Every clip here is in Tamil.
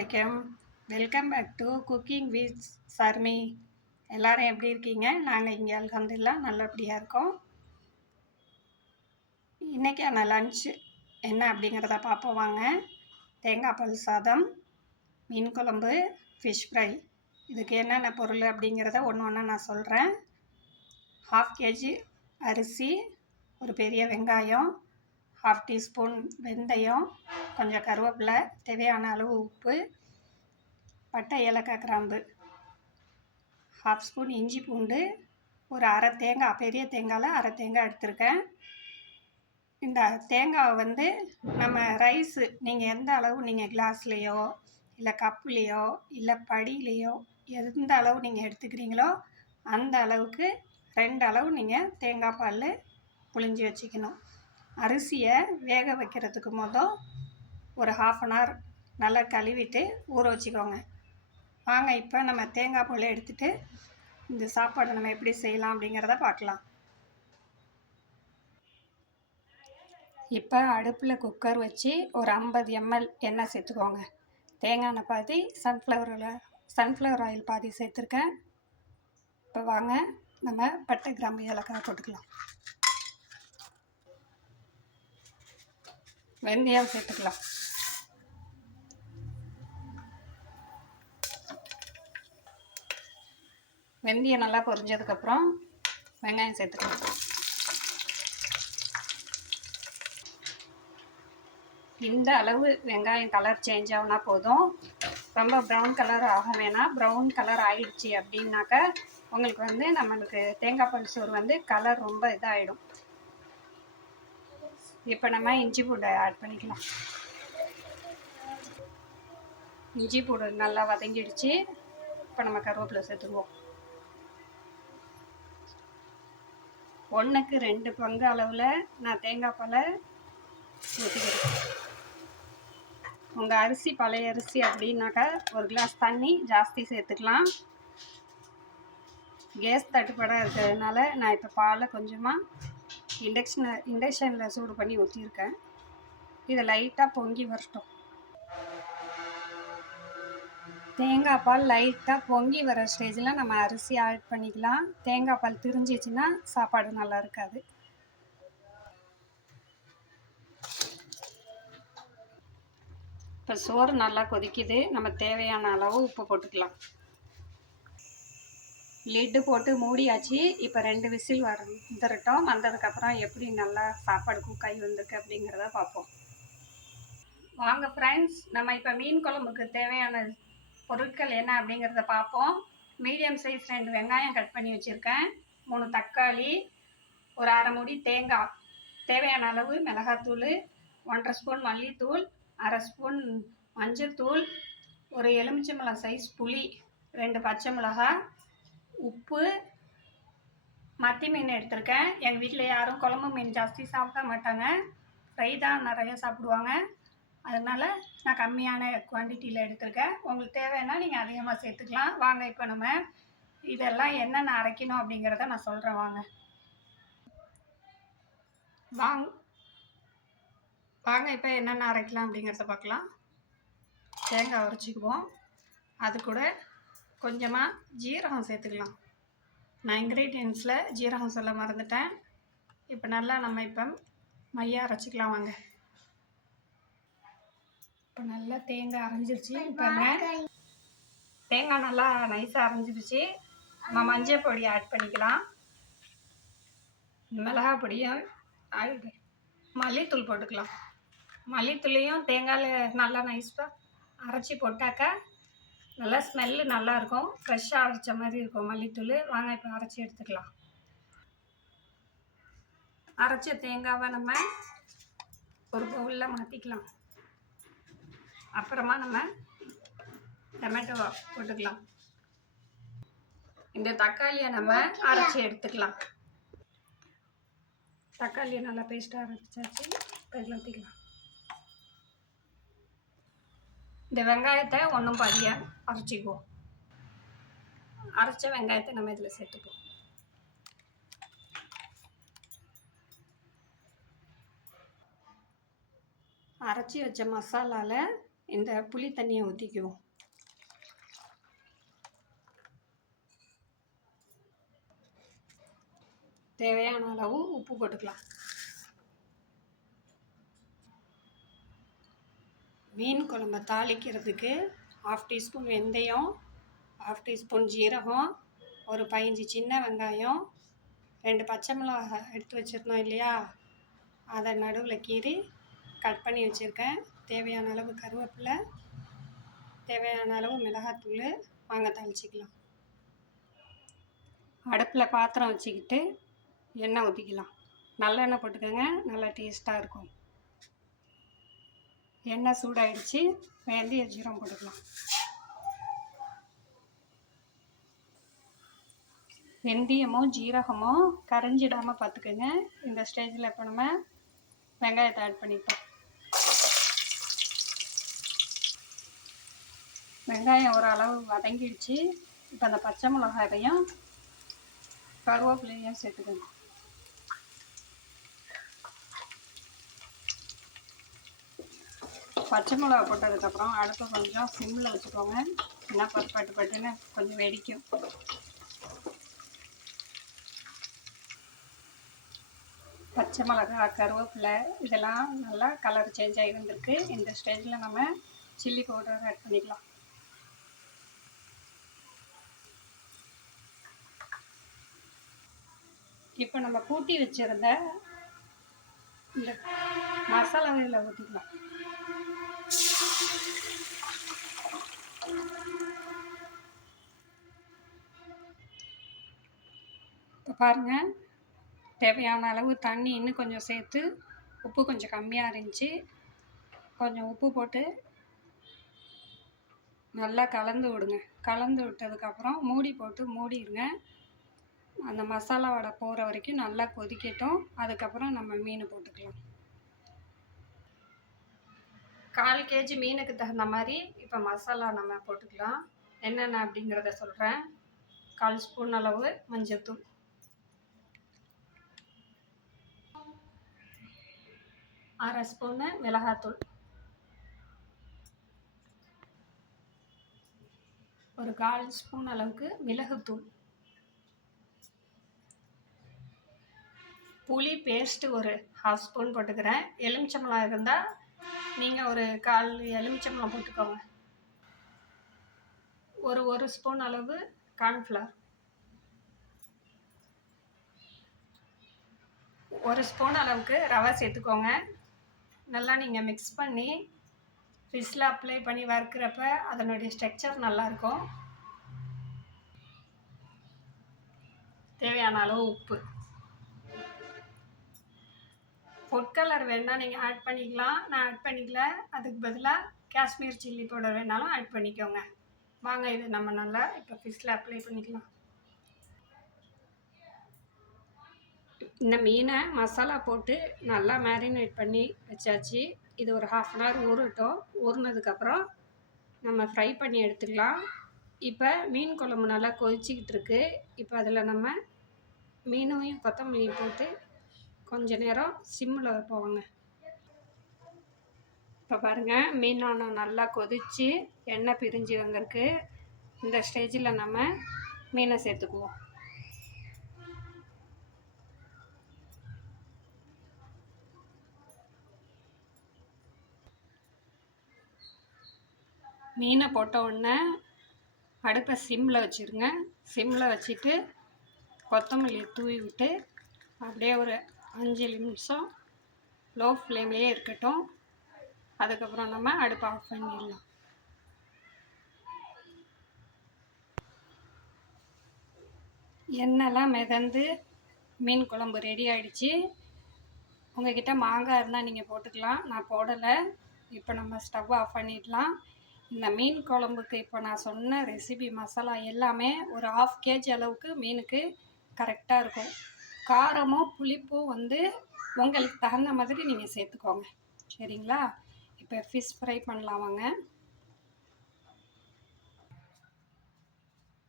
அலைக்கும். Welcome back to cooking with Sharmi. எல்லாரும் எப்படி இருக்கீங்க? நாங்கள் இங்கே அல்ஹம்துலில்லாஹ் நல்லபடியாக இருக்கோம். இன்றைக்கான லன்ச்சு என்ன அப்படிங்கிறத பார்ப்போம் வாங்க. தேங்காய் பால் சாதம், மீன் குழம்பு, ஃபிஷ் ஃப்ரை. இதுக்கு என்னென்ன பொருள் அப்படிங்கிறத ஒன்று ஒன்றா நான் சொல்கிறேன். 1/2 kg அரிசி, ஒரு பெரிய வெங்காயம், 1/2 டீஸ்பூன் வெந்தயம், கொஞ்சம் கருவேப்பிலை, தேவையான அளவு உப்பு, பட்டை ஏலக்காய் கிராம்பு, 1/2 ஸ்பூன் இஞ்சி பூண்டு, ஒரு அரை தேங்காய், பெரிய தேங்காயில் அரை தேங்காய் எடுத்திருக்கேன். இந்த தேங்காவை வந்து நம்ம ரைஸு நீங்கள் எந்த அளவு நீங்கள் கிளாஸ்லேயோ இல்லை கப்புலேயோ இல்லை படியிலையோ எந்த அளவு நீங்கள் எடுத்துக்கிறீங்களோ அந்த அளவுக்கு 2 அளவு நீங்கள் தேங்காய் பால் புழிஞ்சி வச்சுக்கணும். அரிசியை வேக வைக்கிறதுக்கு ஒரு 1/2 அன் ஹவர் நல்லா கழுவிட்டு ஊற வச்சுக்கோங்க. வாங்க இப்போ நம்ம தேங்காய் பால் எடுத்துகிட்டு இந்த சாப்பாடு நம்ம எப்படி செய்யலாம் அப்படிங்கிறத பார்க்கலாம். இப்போ அடுப்பில் குக்கர் வச்சு ஒரு 50 ml எண்ணெய் சேர்த்துக்கோங்க. தேங்காய் எண்ணெய் பாதி, சன்ஃப்ளவர் ஆயில் பாதி சேர்த்துருக்கேன். இப்போ வாங்க நம்ம பட்டை கிராம்பு ஏலக்காய் போட்டுக்கலாம். வெந்தயம் சேர்த்துக்கலாம். வெந்தயம் நல்லா பொரிஞ்சதுக்கப்புறம் வெங்காயம் சேர்த்துக்கலாம். இந்த அளவு வெங்காயம் கலர் சேஞ்ச் ஆகுனா போதும். ரொம்ப ப்ரௌன் கலர் ஆக வேணாம். ப்ரௌன் கலர் ஆயிடுச்சு அப்படின்னாக்கா உங்களுக்கு வந்து நம்மளுக்கு தேங்காய் பால் சோறு வந்து கலர் ரொம்ப இதாகிடும். இப்போ நம்ம இஞ்சி பூண்டை ஆட் பண்ணிக்கலாம். இஞ்சி பூண்டு நல்லா வதங்கிடுச்சு. இப்போ நம்ம கருவேப்பிலை சேர்த்துக்குவோம். 1க்கு 2 பங்கு அளவில் நான் தேங்காய் பாலை ஊற்றிக்கிறேன். உங்கள் அரிசி பழைய அரிசி அப்படின்னாக்கா ஒரு கிளாஸ் தண்ணி ஜாஸ்தி சேர்த்துக்கலாம். கேஸ் தட்டுப்பாடாக இருக்கிறதுனால நான் இப்போ பாலை கொஞ்சமாக இண்டக்ஷனில் சூடு பண்ணி ஊற்றிருக்கேன். இதை லைட்டாக பொங்கி வரட்டும். தேங்காய் பால் லைட்டாக பொங்கி வர ஸ்டேஜில் நம்ம அரிசி ஆட் பண்ணிக்கலாம். தேங்காய் பால் திரிஞ்சிச்சுன்னா சாப்பாடு நல்லா இருக்காது. இப்போ சோறு நல்லா கொதிக்குது. நம்ம தேவையான அளவு உப்பு போட்டுக்கலாம். லிட்டு போட்டு மூடியாச்சு. இப்போ 2 விசில் வந்துடட்டும். வந்ததுக்கப்புறம் எப்படி நல்லா சாப்பாடு குக்காய் வந்திருக்கு அப்படிங்கிறத பார்ப்போம் வாங்க ஃப்ரெண்ட்ஸ். நம்ம இப்போ மீன் குழம்புக்கு தேவையான பொருட்கள் என்ன அப்படிங்கிறத பார்ப்போம். மீடியம் சைஸ் 2 வெங்காயம் கட் பண்ணி வச்சுருக்கேன், 3 தக்காளி, ஒரு அரை மூடி தேங்காய், தேவையான அளவு மிளகாத்தூள், 1/2 ஸ்பூன் மல்லித்தூள், அரை ஸ்பூன் மஞ்சத்தூள், ஒரு எலுமிச்சம்பழம் சைஸ் புளி, 2 பச்சை மிளகாய், உப்பு, மத்தி மீன் எடுத்திருக்கேன். எங்கள் வீட்டில் யாரும் குழம்பு மீன் ஜாஸ்தி சாப்பிட மாட்டாங்க, ஃப்ரை தான் நிறைய சாப்பிடுவாங்க. அதனால் நான் கம்மியான குவான்டிட்டியில் எடுத்திருக்கேன். உங்களுக்கு தேவைன்னா நீங்கள் அதிகமாக சேர்த்துக்கலாம். வாங்க இப்போ நம்ம இதெல்லாம் என்னென்ன அரைக்கணும் அப்படிங்கிறத நான் சொல்கிறேன். வாங்க இப்போ என்னென்ன அரைக்கலாம் அப்படிங்கிறத பார்க்கலாம். தேங்காய் உரைச்சிக்குவோம். அது கூட கொஞ்சமாக ஜீரகம் சேர்த்துக்கலாம். நான் இன்க்ரீடியன்ஸில் ஜீரகம் சொல்ல மறந்துட்டேன். இப்போ நல்லா நம்ம இப்போ மையாக அரைச்சிக்கலாம் வாங்க. இப்போ நல்லா தேங்காய் அரைஞ்சிருச்சு. இப்போங்க தேங்காய் நல்லா நைஸாக அரைஞ்சிருச்சு. நம்ம மஞ்சள் பொடி ஆட் பண்ணிக்கலாம். மிளகாய் பொடியும் மல்லித்தூள் போட்டுக்கலாம். மல்லித்தூளையும் தேங்காயில் நல்லா நைஸாக அரைச்சி போட்டாக்கா நல்லா ஸ்மெல்லு நல்லாயிருக்கும். ஃப்ரெஷ்ஷாக அரைச்ச மாதிரி இருக்கும் மல்லித்தூள். வாங்க இப்போ அரைச்சி எடுத்துக்கலாம். அரைச்ச தேங்காவை நம்ம ஒரு பவுலில் மாற்றிக்கலாம். அப்புறமா நம்ம டொமேட்டோ போட்டுக்கலாம். இந்த தக்காளியை நம்ம அரைச்சி எடுத்துக்கலாம். தக்காளியை நல்லா பேஸ்ட்டாக அரைச்சாச்சு. இதில் ஊற்றிக்கலாம். இந்த வெங்காயத்தை ஒன்றும் பாதியாக அரைச்சிக்குவோம். அரைச்ச வெங்காயத்தை நம்ம இதில் சேர்த்துப்போம். அரைச்சி வச்ச மசாலாவில் இந்த புளி தண்ணியை ஊற்றிக்குவோம். தேவையான அளவு உப்பு போட்டுக்கலாம். மீன் குழம்ப தாளிக்கிறதுக்கு 1/2 டீஸ்பூன் வெந்தயம், 1/2 டீஸ்பூன் ஜீரகம், ஒரு 15 சின்ன வெங்காயம், 2 பச்சை மிளகாய் எடுத்து வச்சுருந்தோம் இல்லையா, அதை நடுவில் கீறி கட் பண்ணி வச்சுருக்கேன். தேவையான அளவு கருவேப்பிலை, தேவையான அளவு மிளகாத்தூள். வாங்க தாளிச்சிக்கலாம். அடுப்பில் பாத்திரம் வச்சுக்கிட்டு எண்ணெய் ஊற்றிக்கலாம். நல்லெண்ணெய் போட்டுக்கோங்க, நல்லா டேஸ்ட்டாக இருக்கும். எண்ணெய் சூடாகிடுச்சு. வெந்தய ஜீரகம் போட்டுக்கலாம். வெந்தயமும் ஜீரகமும் கரைஞ்சிடாமல் பார்த்துக்கோங்க. இந்த ஸ்டேஜில் இப்போ நம்ம வெங்காயத்தை ஆட் பண்ணிப்போம். வெங்காயம் ஓரளவு வதங்கிடுச்சு. இப்போ அந்த பச்சை மிளகாயையும் கருவேப்பிலையும் சேர்த்துக்கோங்க. பச்சை மிளகா போட்டதுக்கப்புறம் அடுப்பு கொஞ்சம் சிம்மில் வச்சுக்கோங்க. ஏன்னா பட்டுன்னு கொஞ்சம் வெடிக்கும். பச்சை மிளகா, கருவேப்பிலை இதெல்லாம் நல்லா கலர் சேஞ்ச் ஆகி வந்திருக்கு. இந்த ஸ்டேஜில் நம்ம சில்லி பவுடர் ஆட் பண்ணிக்கலாம். இப்போ நம்ம கூட்டி வச்சுருந்த இந்த மசாலாவில் ஊற்றிக்கலாம். இப்போ பாருங்கள், தேவையான அளவு தண்ணி இன்னும் கொஞ்சம் சேர்த்து, உப்பு கொஞ்சம் கம்மியாக இருந்துச்சு, கொஞ்சம் உப்பு போட்டு நல்லா கலந்து விடுங்க. கலந்து விட்டதுக்கப்புறம் மூடி போட்டு மூடிடுங்க. அந்த மசாலா வடை போகிற வரைக்கும் நல்லா கொதிக்கட்டும். அதுக்கப்புறம் நம்ம மீன் போட்டுக்கலாம். 1/4 kg மீனுக்கு தகுந்த மாதிரி இப்போ மசாலா நம்ம போட்டுக்கலாம். என்னென்ன அப்படிங்கிறத சொல்கிறேன். 1/4 ஸ்பூன் அளவு மஞ்சள்தூள், 1/2 ஸ்பூனு மிளகாத்தூள், ஒரு 1/4 ஸ்பூன் அளவுக்கு மிளகுத்தூள், புளி பேஸ்ட்டு ஒரு 1/2 ஸ்பூன் போட்டுக்கிறேன். எலுமிச்சம்பழம் இருந்தால் நீங்கள் ஒரு 1/4 எலுமிச்சம்பழம் போட்டுக்கோங்க. ஒரு ஸ்பூன் அளவு கார்ன்ஃப்ளவர், 1 ஸ்பூன் அளவுக்கு ரவை சேர்த்துக்கோங்க. நல்லா நீங்கள் மிக்ஸ் பண்ணி ஃபிஷ்ஷில் அப்ளை பண்ணி வறுக்கிறப்ப அதனுடைய ஸ்ட்ரக்சர் நல்லாயிருக்கும். தேவையான அளவு உப்பு. ஃபுட் கலர் வேணால் நீங்கள் ஆட் பண்ணிக்கலாம். நான் ஆட் பண்ணிக்கல. அதுக்கு பதிலாக காஷ்மீர் சில்லி பவுடர் வேணாலும் ஆட் பண்ணிக்கோங்க. வாங்க இது நம்ம நல்லா இப்போ ஃபிஷ்ஷில் அப்ளை பண்ணிக்கலாம். இந்த மீனை மசாலா போட்டு நல்லா மேரினேட் பண்ணி வச்சாச்சு. இது ஒரு 1/2 அன் ஹவர் ஊறட்டும். ஊறினதுக்கப்புறம் நம்ம ஃப்ரை பண்ணி எடுத்துக்கலாம். இப்போ மீன் குழம்பு நல்லா கொதிச்சிக்கிட்டு இருக்கு. இப்போ அதில் நம்ம மீனையும் கொத்தமல்லியும் போட்டு கொஞ்ச நேரம் சிம்மில் வைப்போங்க. இப்போ பாருங்கள், மீனானம் நல்லா கொதித்து எண்ணெய் பிரிஞ்சு வந்திருக்கு. இந்த ஸ்டேஜில் நம்ம மீனை சேர்த்துக்குவோம். மீனை போட்ட உடனே அடுப்பை சிம்மில் வச்சுருங்க. சிம்மில் வச்சுட்டு கொத்தமல்லியை தூவி விட்டு அப்படியே ஒரு 5 நிமிஷம் லோ ஃப்ளேம்லேயே இருக்கட்டும். அதுக்கப்புறம் நம்ம அடுப்பை ஆஃப் பண்ணிடலாம். எண்ணெய்லாம் மிதந்து மீன் குழம்பு ரெடி ஆகிடுச்சு. உங்கள்கிட்ட மாங்காய் இருந்தால் நீங்கள் போட்டுக்கலாம். நான் போடலை. இப்போ நம்ம ஸ்டவ் ஆஃப் பண்ணிடலாம். இந்த மீன் குழம்புக்கு இப்போ நான் சொன்ன ரெசிபி மசாலா எல்லாமே ஒரு 1/2 kg அளவுக்கு மீனுக்கு கரெக்டாக இருக்கும். காரமும் புளிப்பும் உங்களுக்கு தகுந்த மாதிரி நீங்கள் சேர்த்துக்கோங்க. சரிங்களா? இப்போ ஃபிஷ் ஃப்ரை பண்ணலாம் வாங்க.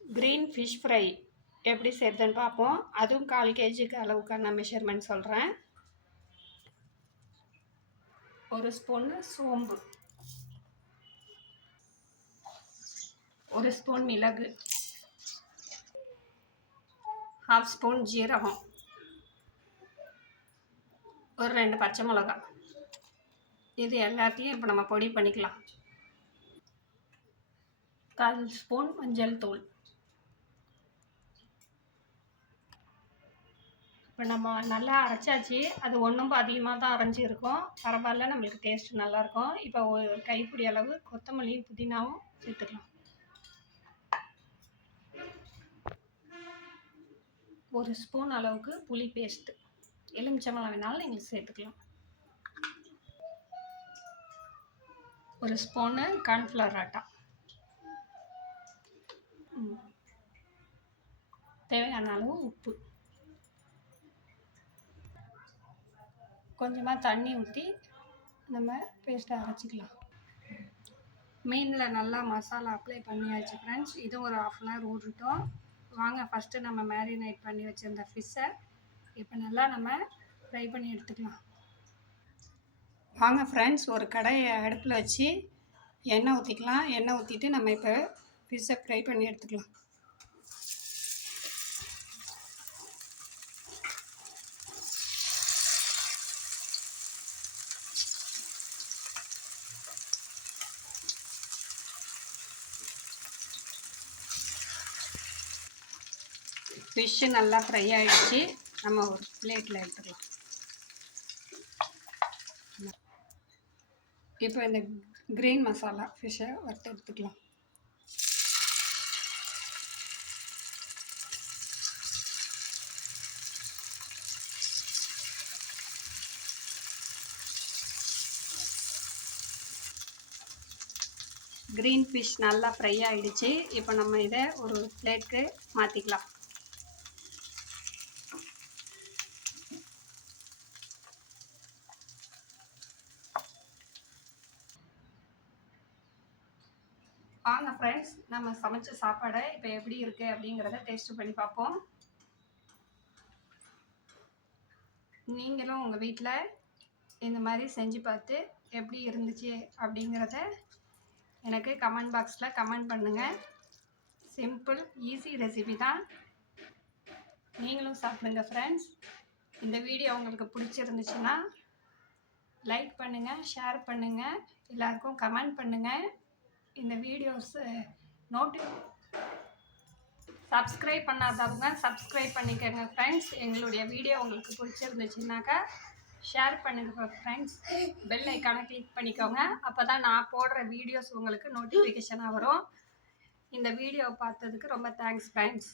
க்ரீன் ஃபிஷ் ஃப்ரை எப்படி செய்கிறதுன்னு பார்ப்போம். அதுவும் 1/4 kg அளவுக்கான மெஷர்மெண்ட் சொல்கிறேன். 1 ஸ்பூன் சோம்பு, 1 ஸ்பூன் மிளகு, 1/2 ஸ்பூன் ஜீரகம், ஒரு 2 பச்சை மிளகாய். இது எல்லாத்தையும் இப்போ நம்ம பொடி பண்ணிக்கலாம். 1/4 ஸ்பூன் மஞ்சள் தூள். இப்போ நம்ம நல்லா அரைச்சாச்சு. அது ஒன்றும் அதிகமாக தான் அரைஞ்சிருக்கும். பரவாயில்ல, நம்மளுக்கு டேஸ்ட் நல்லாயிருக்கும். இப்போ ஒரு கைப்பிடி அளவு கொத்தமல்லியும் புதினாவும் சேர்த்துக்கலாம். 1 ஸ்பூன் அளவுக்கு புளி பேஸ்ட்டு, எலுமிச்சம்பழம் வேணாலும் நீங்கள் சேர்த்துக்கலாம். 1 ஸ்பூனு கார்ன்ஃப்ளவர் ஆட்டா. தேவையான அளவு உப்பு. கொஞ்சமாக தண்ணி ஊற்றி நம்ம பேஸ்ட்டை அரைச்சிக்கலாம். மீனில் நல்லா மசாலா அப்ளை பண்ணியாச்சு ஃப்ரெண்ட்ஸ். இது ஒரு 1/2 அன் ஹவர் ஊறட்டும். வாங்க ஃபஸ்ட்டு நம்ம மேரினேட் பண்ணி வச்சுருந்த ஃபிஷ்ஷை இப்போ நல்லா நம்ம ஃப்ரை பண்ணி எடுத்துக்கலாம். வாங்க ஃப்ரெண்ட்ஸ், ஒரு கடாயை அடுப்பில் வச்சு எண்ணெய் ஊற்றிக்கலாம். எண்ணெய் ஊற்றிட்டு நம்ம இப்போ ஃபிஷ்ஷை ஃப்ரை பண்ணி எடுத்துக்கலாம். ஃபிஷ்ஷு நல்லா ஃப்ரை ஆகிடுச்சு. நம்ம ஒரு பிளேட்டில் எடுத்துக்கலாம். இப்போ இந்த க்ரீன் மசாலா ஃபிஷ்ஷை வறுத்து எடுத்துக்கலாம். க்ரீன் ஃபிஷ் நல்லா ஃப்ரை ஆகிடுச்சு. இப்போ நம்ம இதை ஒரு பிளேட்டுக்கு மாற்றிக்கலாம். வாங்க ஃப்ரெண்ட்ஸ், நம்ம சமைச்ச சாப்பாடை இப்போ எப்படி இருக்குது அப்படிங்கிறத டேஸ்ட் பண்ணி பார்ப்போம். நீங்களும் உங்கள் வீட்டில் இந்த மாதிரி செஞ்சு பார்த்து எப்படி இருந்துச்சு அப்படிங்கிறத எனக்கு கமெண்ட் பாக்ஸில் கமெண்ட் பண்ணுங்கள். சிம்பிள் ஈஸி ரெசிபி தான். நீங்களும் சாப்பிடுங்க ஃப்ரெண்ட்ஸ். இந்த வீடியோ உங்களுக்கு பிடிச்சிருந்துச்சுன்னா லைக் பண்ணுங்கள், ஷேர் பண்ணுங்கள், எல்லாருக்கும் கமெண்ட் பண்ணுங்கள். இந்த வீடியோஸ் சப்ஸ்கிரைப் பண்ணாதவங்க சப்ஸ்கிரைப் பண்ணிக்கோங்க ஃப்ரெண்ட்ஸ். எங்களுடைய வீடியோ உங்களுக்கு பிடிச்சிருந்துச்சுன்னாக்கா ஷேர் பண்ணுங்கள் ஃப்ரெண்ட்ஸ். பெல் ஐக்கானை கிளிக் பண்ணிக்கோங்க. அப்போ தான் நான் போடுற வீடியோஸ் உங்களுக்கு நோட்டிஃபிகேஷனாக வரும். இந்த வீடியோவை பார்த்ததுக்கு ரொம்ப தேங்க்ஸ் ஃப்ரெண்ட்ஸ்.